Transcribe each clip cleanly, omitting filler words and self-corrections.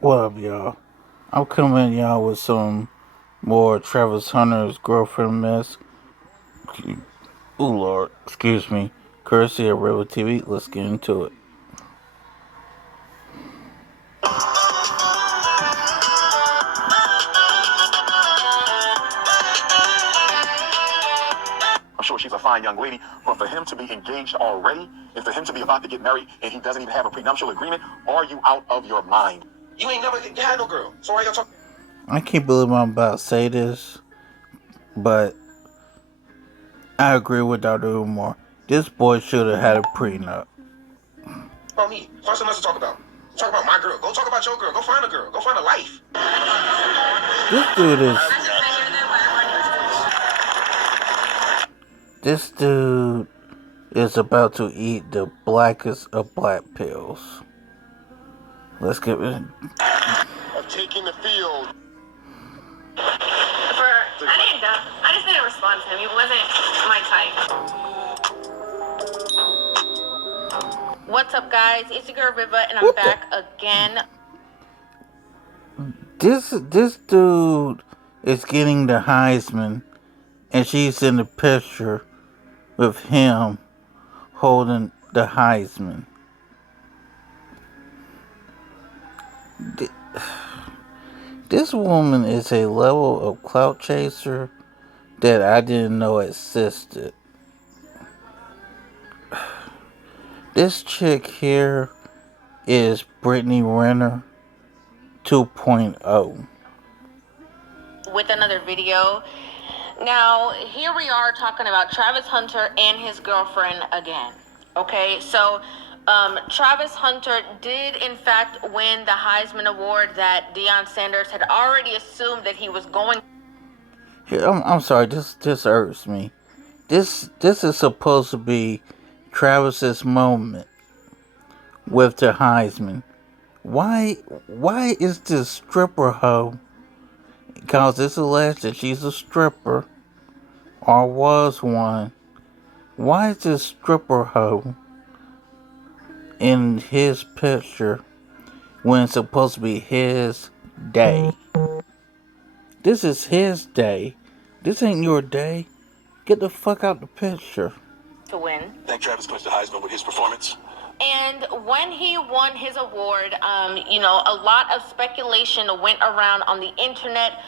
What up, y'all? I'm coming y'all with some more Travis Hunter's girlfriend mess. Ooh, Lord, excuse me. Courtesy of Rebel TV. Let's get into it. I'm sure she's a fine young lady, but for him to be engaged already, and for him to be about to get married, and he doesn't even have a prenuptial agreement, are you out of your mind? You ain't never had no girl, so why y'all talking? I can't believe I'm about to say this, but I agree with Dr. Umar. This boy should have had a prenup. About me. Find something else to talk about. Talk about my girl. Go talk about your girl. Go find a girl. Go find a life. This dude is. This dude is about to eat the blackest of black pills. Let's get it. Of taking the field. I didn't know. I just didn't respond to him. He wasn't my type. What's up, guys? It's your girl Riva, and I'm back again. This dude is getting the Heisman, and she's in the picture with him holding the Heisman. This woman is a level of clout chaser that I didn't know existed. This chick here is Brittany Renner 2.0. With another video. Now, here we are talking about Travis Hunter and his girlfriend again. Okay, so Travis Hunter did in fact win the Heisman Award that Deion Sanders had already assumed that he was going. Here, I'm sorry, this irks me. This is supposed to be Travis's moment with the Heisman. Why is this stripper hoe? Because it's alleged that she's a stripper or was one. Why is this stripper hoe in his picture when it's supposed to be his day? This is his day. This ain't your day. Get the fuck out the picture. To win. Thank Travis clinched the Heisman with his performance. And when he won his award, a lot of speculation went around on the internet,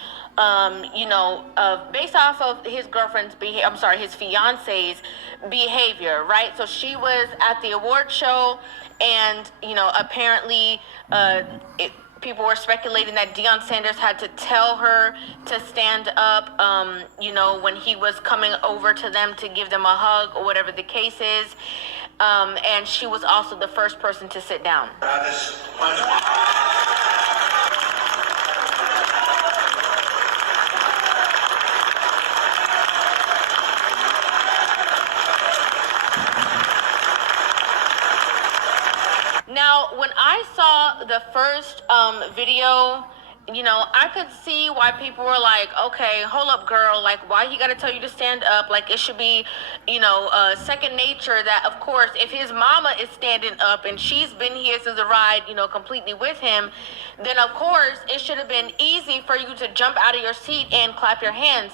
based off of his his fiance's behavior, right? So she was at the award show, and, apparently, people were speculating that Deion Sanders had to tell her to stand up, when he was coming over to them to give them a hug or whatever the case is. And she was also the first person to sit down. Now, when I saw the first video, I could see why people were like, okay, hold up, girl. Like, why he got to tell you to stand up? Like, it should be, second nature that, of course, if his mama is standing up and she's been here since the ride, completely with him, then, of course, it should have been easy for you to jump out of your seat and clap your hands.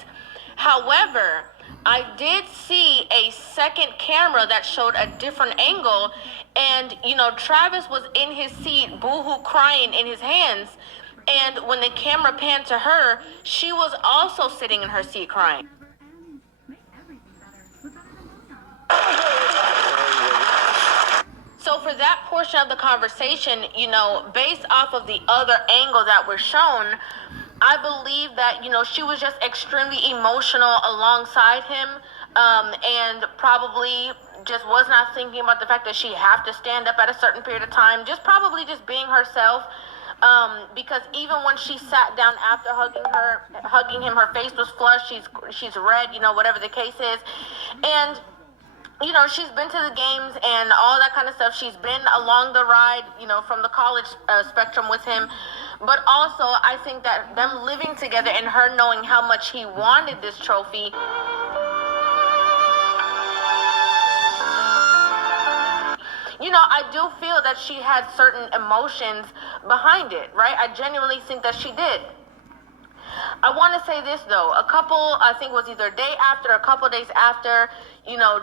However, I did see a second camera that showed a different angle, and Travis was in his seat, boohoo crying in his hands, and when the camera panned to her, she was also sitting in her seat crying. So for that portion of the conversation, based off of the other angle that was shown, I believe that, she was just extremely emotional alongside him, and probably just was not thinking about the fact that she have to stand up at a certain period of time, just probably just being herself. Because even when she sat down after hugging him, her face was flushed, she's red, whatever the case is. And she's been to the games and all that kind of stuff. She's been along the ride, from the college spectrum with him. But also, I think that them living together and her knowing how much he wanted this trophy. I do feel that she had certain emotions behind it, right? I genuinely think that she did. I want to say this though. I think it was either a day after, a couple days after,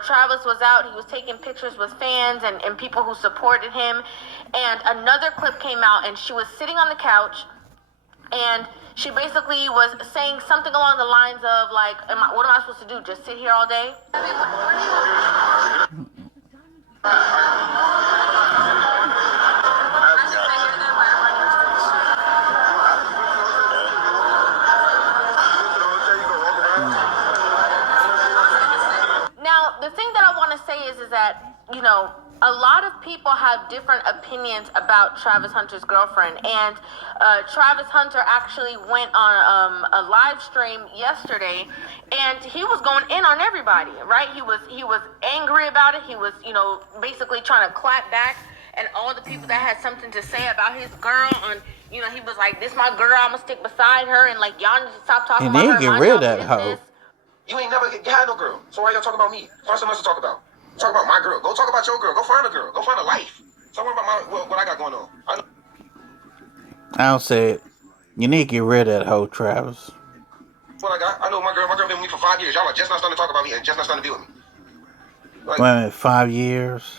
Travis was out. He was taking pictures with fans and people who supported him. And another clip came out, and she was sitting on the couch, and she basically was saying something along the lines of like, what am I supposed to do? Just sit here all day? Now, the thing that I want to say is that, a lot of people have different opinions about Travis Hunter's girlfriend. And Travis Hunter actually went on a live stream yesterday, and he was going in on everybody, right? He was angry about it. He was, basically trying to clap back at all the people that had something to say about his girl. And, he was like, this my girl, I'm going to stick beside her. And, like, y'all need to stop talking And about they her. get Mind rid y'all of that business. hoe. You ain't never had no girl. So why y'all talking about me? Find something else to talk about. Talk about my girl. Go talk about your girl. Go find a girl. Go find a life. Talk about what I got going on. I'll say it. You need to get rid of that hoe, Travis. What I got. I know my girl. My girl been with me for 5 years. Y'all are just not starting to talk about me and just not starting to deal with me. Wait a minute, 5 years?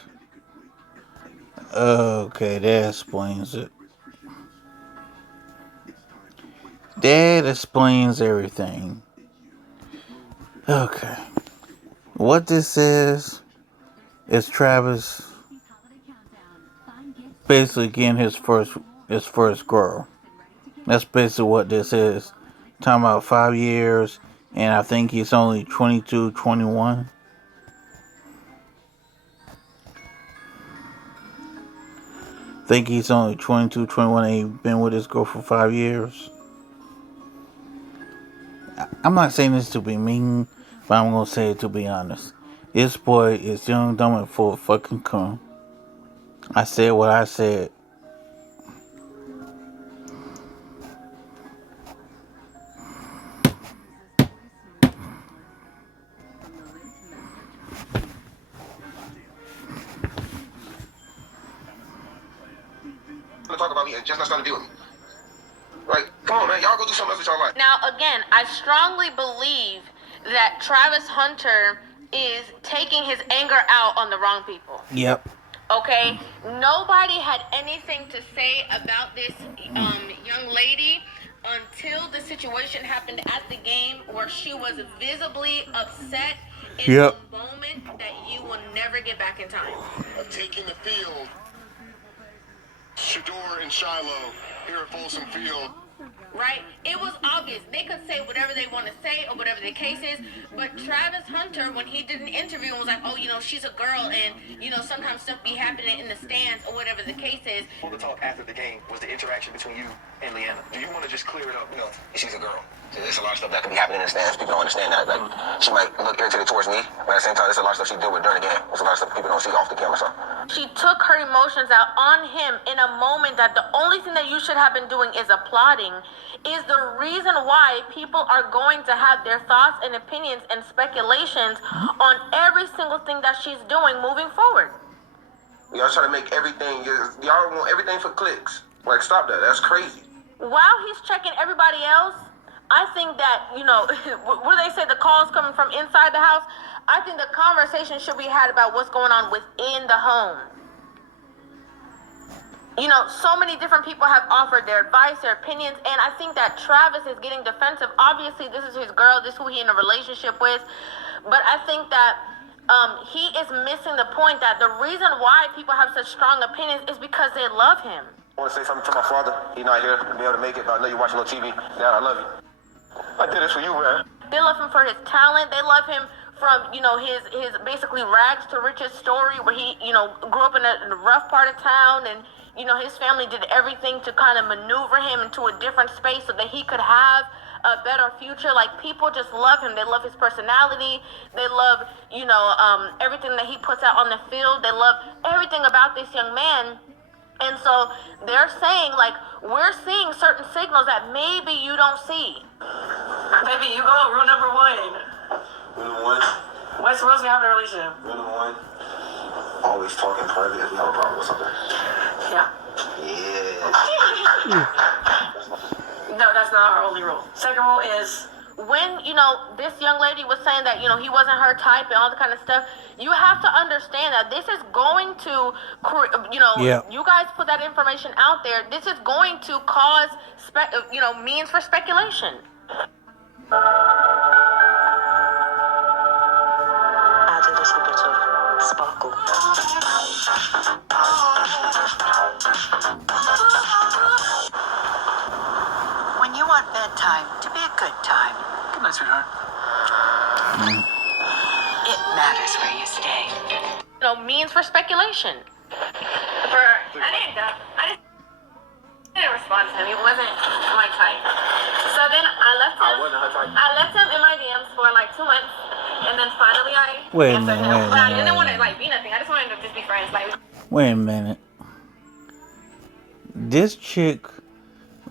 Okay, that explains it. That explains everything. Okay. What this is Travis basically getting his first girl. That's basically what this is. Talking about 5 years, and I think he's only 22, 21. I think he's only 22, 21, and he's been with his girl for 5 years. I'm not saying this to be mean, but I'm gonna say it to be honest. This boy is young, dumb, and full of fucking cum. I said what I said. To talk about me and just not starting to deal with me. Like, come on, man. Y'all go do something else with y'all life. Now, again, I strongly believe that Travis Hunter is taking his anger out on the wrong people. Yep. Okay? Nobody had anything to say about this young lady until the situation happened at the game where she was visibly upset in Yep. a moment that you will never get back in time. Of taking the field. Shador and Shiloh here at Folsom Field. Right? It was obvious. They could say whatever they want to say or whatever the case is, but Travis Hunter, when he did an interview and was like, oh, she's a girl and, sometimes stuff be happening in the stands or whatever the case is. All the talk after the game was the interaction between you and Leanna. Do you want to just clear it up? She's a girl. There's a lot of stuff that could be happening in the stands. People don't understand that. Like, she might look irritated towards me, but at the same time, there's a lot of stuff she deal with during the game. There's a lot of stuff people don't see off the camera, so. She took her emotions out on him in a moment that the only thing that you should have been doing is applauding, is the reason why people are going to have their thoughts and opinions and speculations on every single thing that she's doing moving forward. Y'all try to make everything, y'all want everything for clicks. Like, stop that. That's crazy. While he's checking everybody else, I think that, where they say the calls coming from inside the house, I think the conversation should be had about what's going on within the home. So many different people have offered their advice, their opinions, and I think that Travis is getting defensive. Obviously, this is his girl, this is who he's in a relationship with, but I think that he is missing the point that the reason why people have such strong opinions is because they love him. I want to say something to my father. He's not here to be able to make it, but I know you're watching on TV. Dad, I love you. I did this for you, man. They love him for his talent. They love him from, his basically rags to riches story where he, grew up in a rough part of town and, his family did everything to kind of maneuver him into a different space so that he could have a better future. Like, people just love him. They love his personality. They love, everything that he puts out on the field. They love everything about this young man. And so they're saying, like, we're seeing certain signals that maybe you don't see. Baby, you go. Rule number one. Rule number one? What's supposed to be having a relationship? Rule number one? always talk in private if we have a problem with something? Yeah. Yeah. No, that's not our only rule. Second rule is when, this young lady was saying that, he wasn't her type and all the kind of stuff, you have to understand that this is going to, Yeah. you guys put that information out there, this is going to cause, means for speculation. Add a little bit of sparkle. When you want bedtime to be a good time, Good night, sweetheart. it matters where you stay. Means for speculation. I didn't respond to him. He wasn't my type. So then I left him. I wasn't her type. I left him in my DMs for like 2 months, and then finally I Wait a answered minute, him. wait a But I minute, didn't want wait to a be nothing. I just wanted to just be friends. Wait a minute. This chick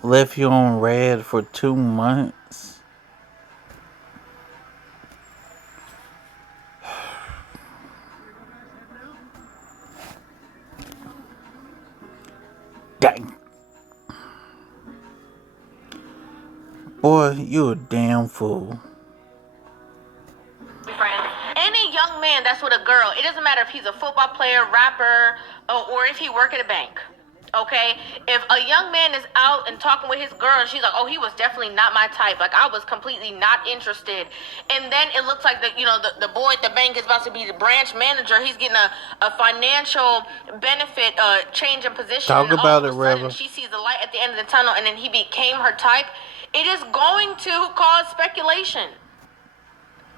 left you on red for 2 months? Dang. Boy, you a damn fool. friends. Any young man that's with a girl, it doesn't matter if he's a football player, rapper, or if he work at a bank. Okay, if a young man is out and talking with his girl and she's like, oh, he was definitely not my type, like I was completely not interested, and then it looks like the boy at the bank is about to be the branch manager, he's getting a financial benefit, change in position. Talk and about all of it, a sudden Reva. she sees the light at the end of the tunnel and then he became her type. It is going to cause speculation.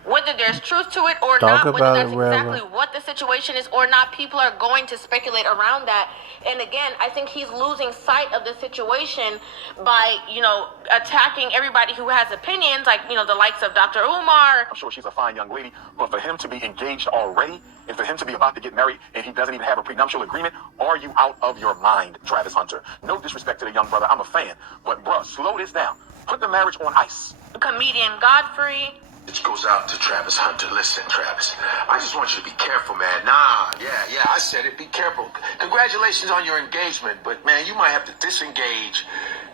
Whether there's truth to it or Talk not, whether about that's it, Reva. exactly what the situation is or not, people are going to speculate around that. And again, I think he's losing sight of the situation by, attacking everybody who has opinions, like, the likes of Dr. Umar. I'm sure she's a fine young lady, but for him to be engaged already, and for him to be about to get married, and he doesn't even have a prenuptial agreement, are you out of your mind, Travis Hunter? No disrespect to the young brother, I'm a fan, but bruh, slow this down. Put the marriage on ice. Comedian Godfrey. It goes out to Travis Hunter. Listen, Travis, I just want you to be careful, man. Nah, yeah, I said it. Be careful. Congratulations on your engagement, but, man, you might have to disengage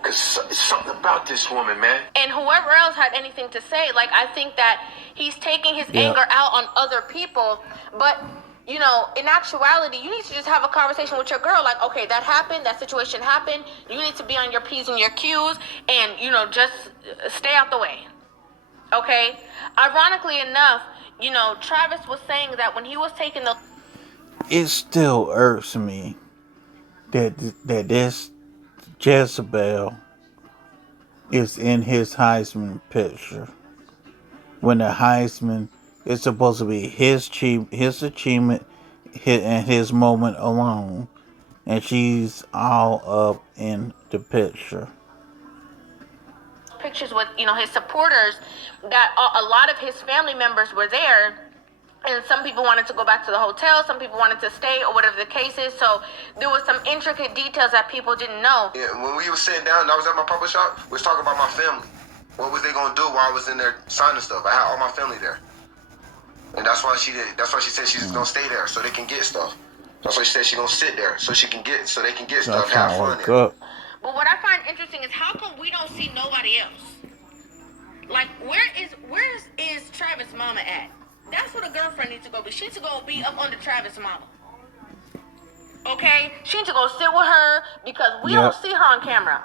because it's something about this woman, man. And whoever else had anything to say, like, I think that he's taking his anger out on other people, but in actuality, you need to just have a conversation with your girl. Like, okay, that happened, that situation happened. You need to be on your P's and your Q's and, just stay out the way. Okay? Ironically enough, Travis was saying that when he was taking the... It still irks me that this Jezebel is in his Heisman picture. When the Heisman is supposed to be his achievement and his moment alone. And she's all up in the picture. Pictures with, his supporters, that a lot of his family members were there. And some people wanted to go back to the hotel, some people wanted to stay, or whatever the case is. So there was some intricate details that people didn't know. Yeah, when we were sitting down and I was at my barber shop, we was talking about my family. What was they gonna do while I was in there signing stuff? I had all my family there. And that's why she said she's gonna stay there so they can get stuff. That's why she said she's gonna sit there so they can get stuff, have fun there. But what I find interesting is how come we don't see nobody else? Like, where is Travis' mama at? That's what a girlfriend needs to go be. She needs to go be up under Travis' mama. Okay? She needs to go sit with her because we don't see her on camera.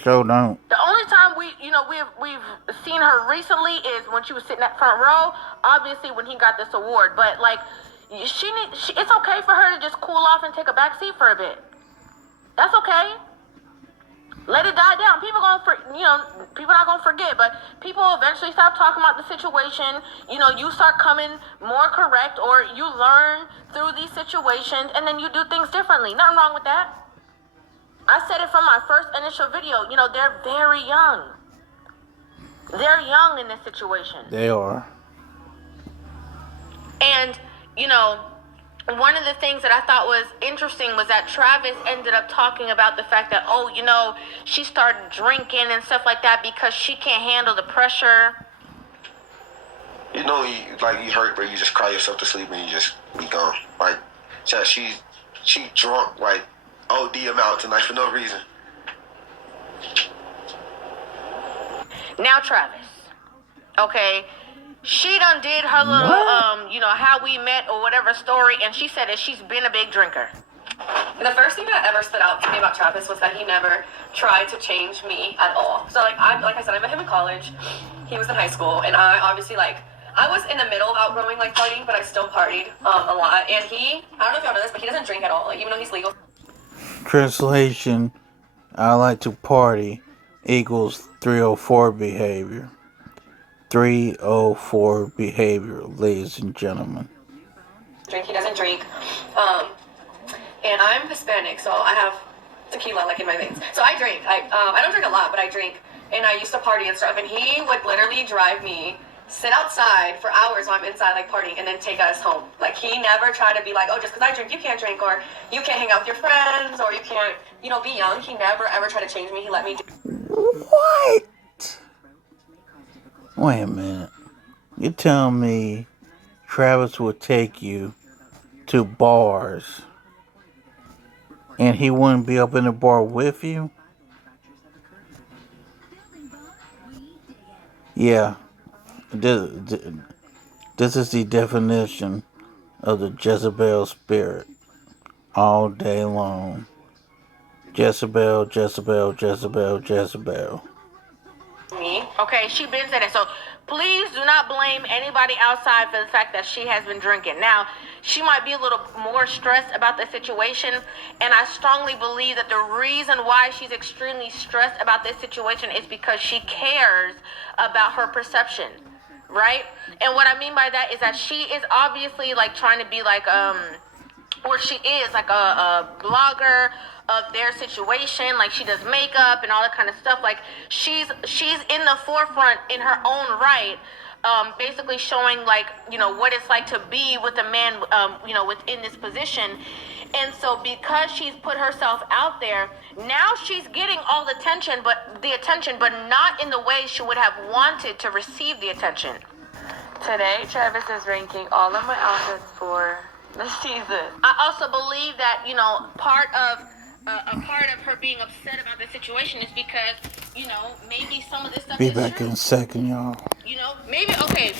Sure don't. The only time we've seen her recently is when she was sitting at front row. Obviously, when he got this award, but like, it's okay for her to just cool off and take a back seat for a bit. That's okay. Let it die down. People not gonna forget, but people eventually stop talking about the situation. You start coming more correct, or you learn through these situations, and then you do things differently. Nothing wrong with that. I said it from my first initial video. They're very young. They're young in this situation. They are. And, one of the things that I thought was interesting was that Travis ended up talking about the fact that, she started drinking and stuff like that because she can't handle the pressure. You hurt, but you just cry yourself to sleep and you just be gone. Like, She drunk like OD amount tonight for no reason. Now, Travis. Okay. She done did her little, you know, how we met or whatever story, and she said that she's been a big drinker. The first thing that ever stood out to me about Travis was that he never tried to change me at all. So, like I said, I met him in college. He was in high school, and I obviously, like, I was in the middle of outgrowing, like, partying, but I still partied a lot. And he, I don't know if y'all know this, but he doesn't drink at all, like, even though he's legal. Translation, I like to party equals 304 behavior. 304 behavior, ladies and gentlemen. He doesn't drink. And I'm Hispanic, so I have tequila, like, in my veins. So I drink. I don't drink a lot, but I drink. And I used to party and stuff. And he would literally drive me, sit outside for hours while I'm inside, like, partying, and then take us home. Like, he never tried to be like, oh, just because I drink, you can't drink, or you can't hang out with your friends, or you can't, you know, be young. He never, ever tried to change me. He let me do. What? Wait a minute. You're telling me Travis would take you to bars and he wouldn't be up in the bar with you? Yeah. This is the definition of the Jezebel spirit. All day long. Jezebel, Jezebel, Jezebel, Jezebel. Me. Okay, she been said it. So please do not blame anybody outside for the fact that she has been drinking. Now, she might be a little more stressed about the situation, and I strongly believe that the reason why she's extremely stressed about this situation is because she cares about her perception, right? And what I mean by that is that she is obviously, like, trying to be like or she is like a blogger of their situation, like she does makeup and all that kind of stuff. Like she's in the forefront in her own right, basically showing, like, you know, what it's like to be with a man, you know, within this position. And so because she's put herself out there, now she's getting all the attention, but not in the way she would have wanted to receive the attention. Today, Travis is ranking all of my outfits for the season. I also believe that, you know, part of her being upset about the situation is because, you know, maybe some of this stuff Be is back true. in a second, y'all. You know, maybe, okay,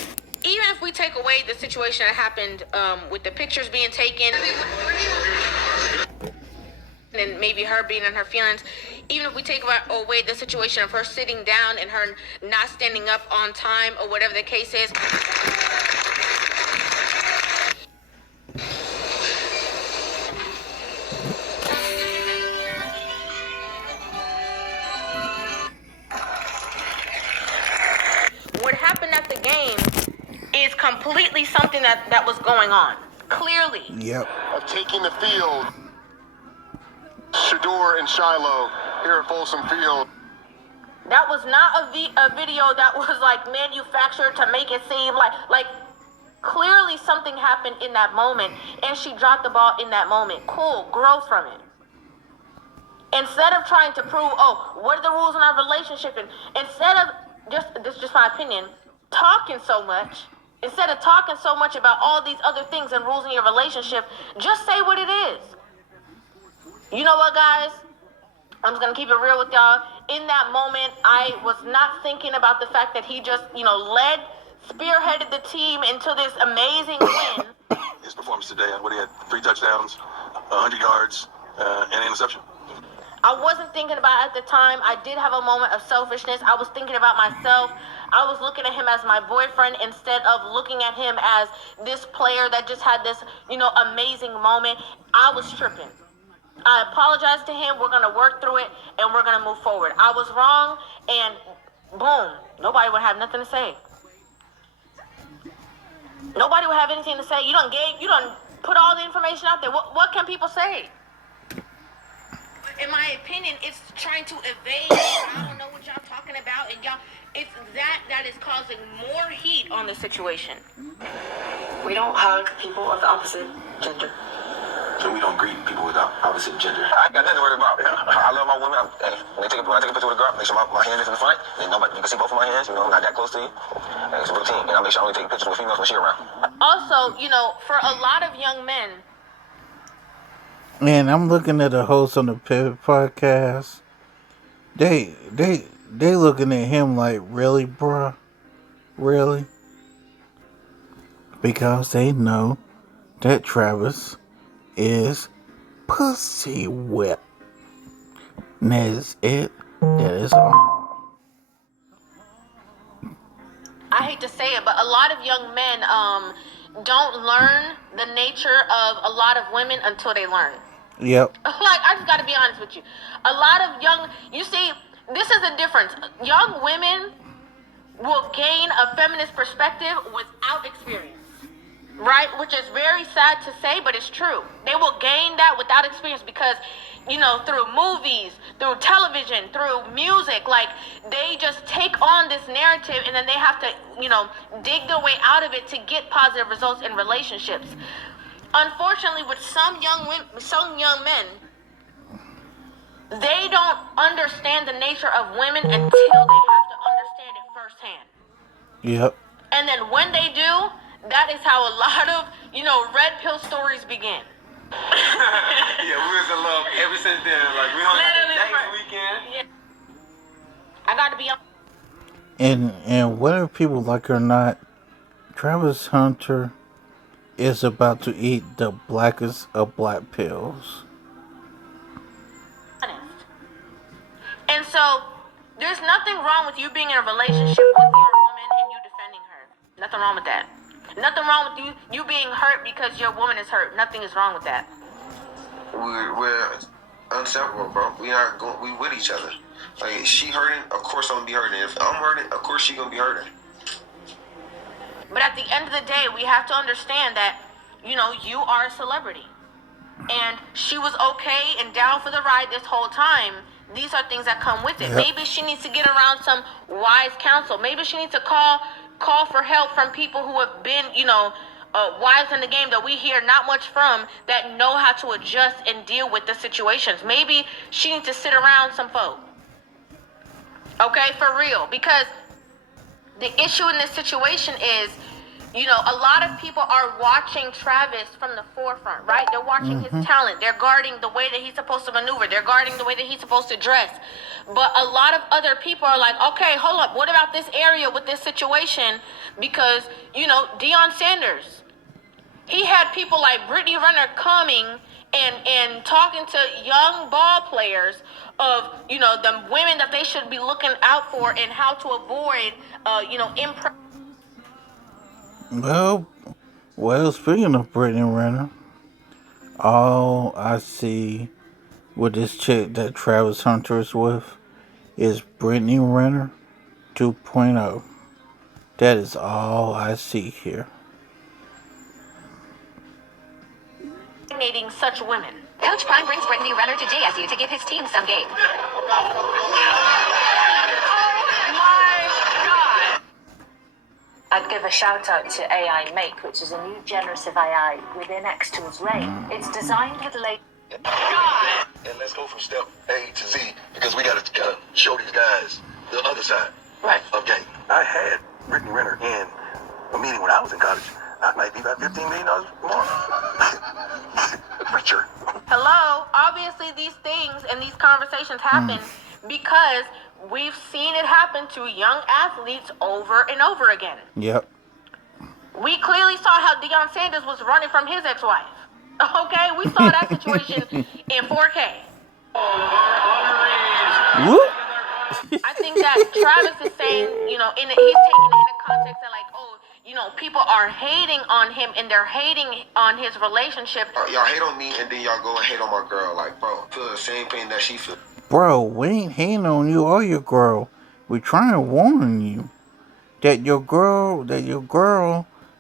even if we take away the situation that happened with the pictures being taken and maybe her being in her feelings, even if we take away the situation of her sitting down and her not standing up on time or whatever the case is, what happened at the game is completely something that was going on. Clearly. Yep. Of taking the field. Shador and Shiloh here at Folsom Field. That was not a video that was, like, manufactured to make it seem like clearly something happened in that moment, and she dropped the ball in that moment. Cool, grow from it. Instead of trying to prove, oh, what are the rules in our relationship, and instead of this is just my opinion, talking so much, instead of talking so much about all these other things and rules in your relationship, just say what it is. You know what, guys? I'm just going to keep it real with y'all. In that moment, I was not thinking about the fact that he just, you know, spearheaded the team into this amazing win. His performance today, what he had, 3 touchdowns, 100 yards, and an interception. I wasn't thinking about it at the time. I did have a moment of selfishness. I was thinking about myself. I was looking at him as my boyfriend instead of looking at him as this player that just had this, you know, amazing moment. I was tripping. I apologize to him. We're going to work through it, and we're going to move forward. I was wrong, and boom, nobody would have nothing to say. Nobody would have anything to say. You done put all the information out there. What can people say? In my opinion, it's trying to evade. I don't know what y'all talking about, and y'all, it's that is causing more heat on the situation. We don't hug people of the opposite gender. So we don't greet people with the opposite gender. I ain't got nothing to worry about. I love my women. When I take a picture with a girl, make sure my hand is in the front, and nobody, you can see both of my hands. You know, I'm not that close to you. And it's a routine, and I make sure I only take pictures with females when she's around. Also, you know, for a lot of young men, And I'm looking at the host on the Pivot podcast. They looking at him like, really, bruh? Really? Because they know that Travis is pussy whipped. And that is it. That is all. I hate to say it, but a lot of young men don't learn the nature of a lot of women until they learn. Yep. Like, I just got to be honest with you. A lot of you see, this is the difference. Young women will gain a feminist perspective without experience. Right? Which is very sad to say, but it's true. They will gain that without experience because, through movies, through television, through music, like, they just take on this narrative and then they have to, dig their way out of it to get positive results in relationships. Unfortunately, with some young men, they don't understand the nature of women until they have to understand it firsthand. Yep. And then when they do, that is how a lot of, red pill stories begin. Yeah, we was in love ever since then. Like, we hung out the next weekend. Yeah. I got to be on. And whether people like it or not, Travis Hunter is about to eat the blackest of black pills. And so, there's nothing wrong with you being in a relationship with your woman and you defending her. Nothing wrong with that. Nothing wrong with you being hurt because your woman is hurt. Nothing is wrong with that. We're inseparable, bro. We with each other. Like, she hurting, of course I'm gonna be hurting. If I'm hurting, of course she gonna be hurting. But at the end of the day, we have to understand that, you are a celebrity. And she was okay and down for the ride this whole time. These are things that come with it. Yep. Maybe she needs to get around some wise counsel. Maybe she needs to call for help from people who have been, wise in the game that we hear not much from, that know how to adjust and deal with the situations. Maybe she needs to sit around some folk. Okay, for real. Because the issue in this situation is, a lot of people are watching Travis from the forefront, right? They're watching his talent. They're guarding the way that he's supposed to maneuver. They're guarding the way that he's supposed to dress. But a lot of other people are like, okay, hold up. What about this area with this situation? Because, Deion Sanders, he had people like Brittany Renner coming and talking to young ball players of, the women that they should be looking out for and how to avoid, Well, speaking of Brittany Renner, all I see with this chick that Travis Hunter is with is Brittany Renner 2.0. That is all I see here. Such women. Coach Prime brings Brittany Renner to JSU to give his team some game. I'd give a shout out to AI Make, which is a new generative AI within Xtools Ray. It's designed with And let's go from step A to Z, because we got to kind of show these guys the other side of game. I had Brittany Renner in a meeting when I was in college. I might be about $15 million more. Richer. Hello? Obviously, these things and these conversations happen because we've seen it happen to young athletes over and over again. Yep. We clearly saw how Deion Sanders was running from his ex-wife. Okay? We saw that situation in 4K. Whoop. I think that Travis is saying, he's taking it in a context that, like, people are hating on him and they're hating on his relationship. Y'all hate on me and then y'all go and hate on my girl. Like, bro, feel the same pain that she feels. Bro, we ain't hating on you or your girl. We trying to warn you that your girl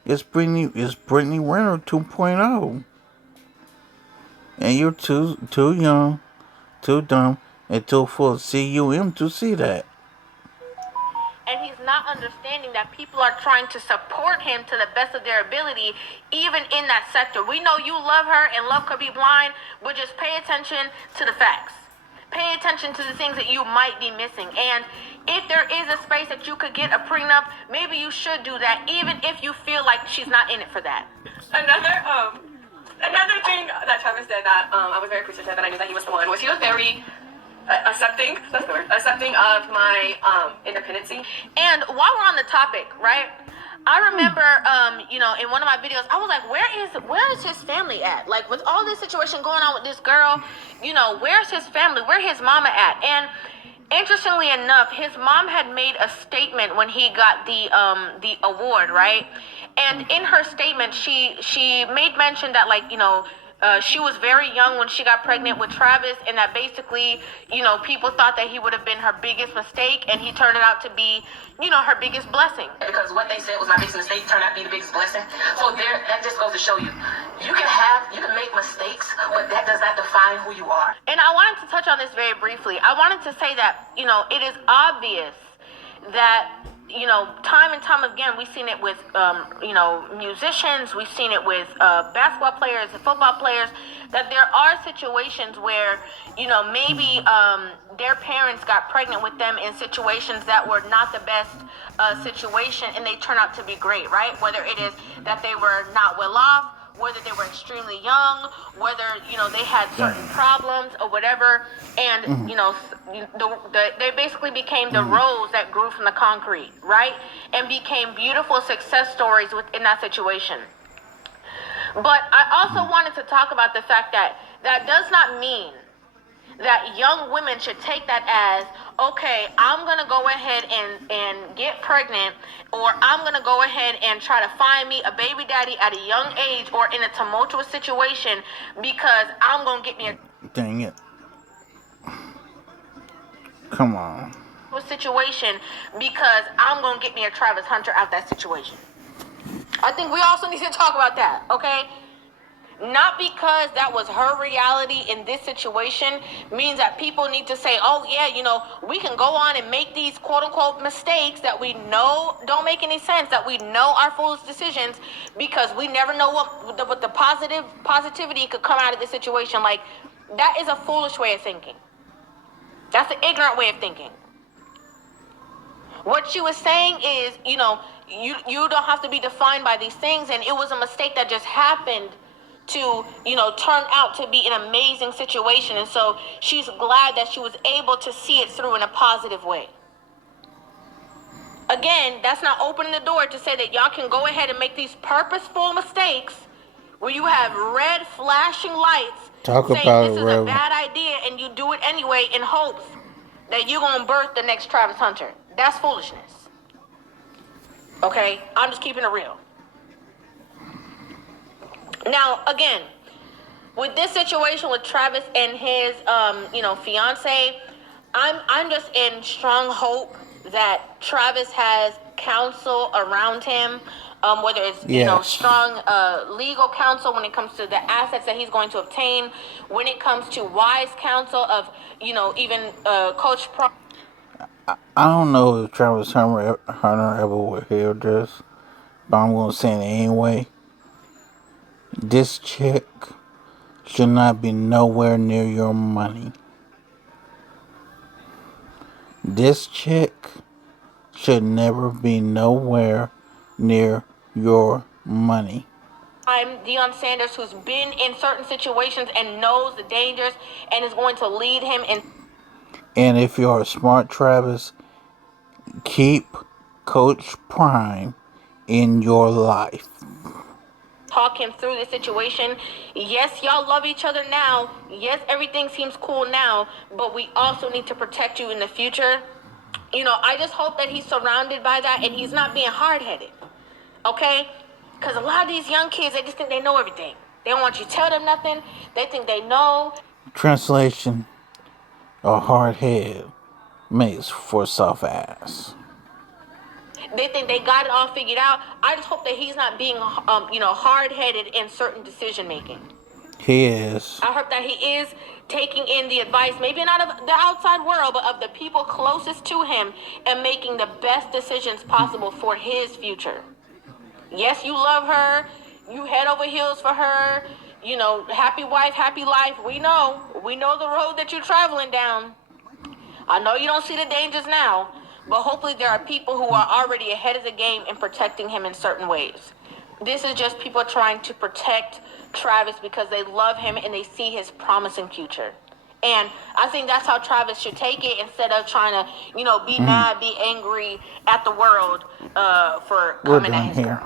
is Brittany Renner 2.0. And you're too young, too dumb, and too full of CUM to see that. And he's not understanding that people are trying to support him to the best of their ability, even in that sector. We know you love her and love could be blind, but just pay attention to the facts. Pay attention to the things that you might be missing. And if there is a space that you could get a prenup, maybe you should do that, even if you feel like she's not in it for that. Another thing that Travis did that I was very appreciative and I knew that he was the one was he was very accepting, that's the word, accepting of my independency. And while we're on the topic, right? I remember, in one of my videos, I was like, where is his family at? Like, with all this situation going on with this girl, where's his family? Where his mama at? And interestingly enough, his mom had made a statement when he got the award, right? And in her statement, she made mention that, like, she was very young when she got pregnant with Travis, and that basically, people thought that he would have been her biggest mistake, and he turned out to be, her biggest blessing. Because what they said was my biggest mistake turned out to be the biggest blessing. So that just goes to show you, you can make mistakes, but that does not define who you are. And I wanted to touch on this very briefly. I wanted to say that, it is obvious that, time and time again, we've seen it with, musicians, we've seen it with basketball players and football players, that there are situations where, maybe their parents got pregnant with them in situations that were not the best situation, and they turn out to be great, right? Whether it is that they were not well off, whether they were extremely young, whether, they had certain problems or whatever, and, they basically became the rose that grew from the concrete, right? And became beautiful success stories within that situation. But I also wanted to talk about the fact that that does not mean that young women should take that as, okay, I'm going to go ahead and get pregnant, or I'm going to go ahead and try to find me a baby daddy at a young age or in a tumultuous situation because I'm going to get me a... Dang it. Come on. ...situation because I'm going to get me a Travis Hunter out that situation. I think we also need to talk about that, okay? Not because that was her reality in this situation means that people need to say, oh yeah, we can go on and make these quote unquote mistakes that we know don't make any sense, that we know are foolish decisions, because we never know what the positivity could come out of this situation. Like, that is a foolish way of thinking. That's an ignorant way of thinking. What she was saying is, you don't have to be defined by these things, and it was a mistake that just happened to, turn out to be an amazing situation. And so she's glad that she was able to see it through in a positive way. Again, that's not opening the door to say that y'all can go ahead and make these purposeful mistakes where you have red flashing lights saying this is a bad idea, and you do it anyway in hopes that you're going to birth the next Travis Hunter. That's foolishness. Okay? I'm just keeping it real. Now, again, with this situation with Travis and his, fiance, I'm just in strong hope that Travis has counsel around him, whether it's, strong legal counsel when it comes to the assets that he's going to obtain, when it comes to wise counsel of, even Coach Pro. I don't know if Travis Hunter ever would hear this, but I'm going to say it anyway. This chick should not be nowhere near your money. This chick should never be nowhere near your money. I'm Deion Sanders, who's been in certain situations and knows the dangers and is going to lead him in. And if you're a smart Travis, keep Coach Prime in your life. Talk him through the situation. Yes, y'all love each other now. Yes, everything seems cool now, but we also need to protect you in the future. I just hope that he's surrounded by that and he's not being hard-headed. Okay? Because a lot of these young kids, they just think they know everything. They don't want you to tell them nothing. They think they know. Translation: a hard head makes for a soft ass. They think they got it all figured out. I just hope that he's not being, hard-headed in certain decision-making. He is. I hope that he is taking in the advice, maybe not of the outside world, but of the people closest to him, and making the best decisions possible for his future. Yes, you love her. You head over heels for her. Happy wife, happy life. We know the road that you're traveling down. I know you don't see the dangers now, but hopefully there are people who are already ahead of the game in protecting him in certain ways. This is just people trying to protect Travis because they love him and they see his promising future. And I think that's how Travis should take it instead of trying to, be mad, be angry at the world for coming at his girl.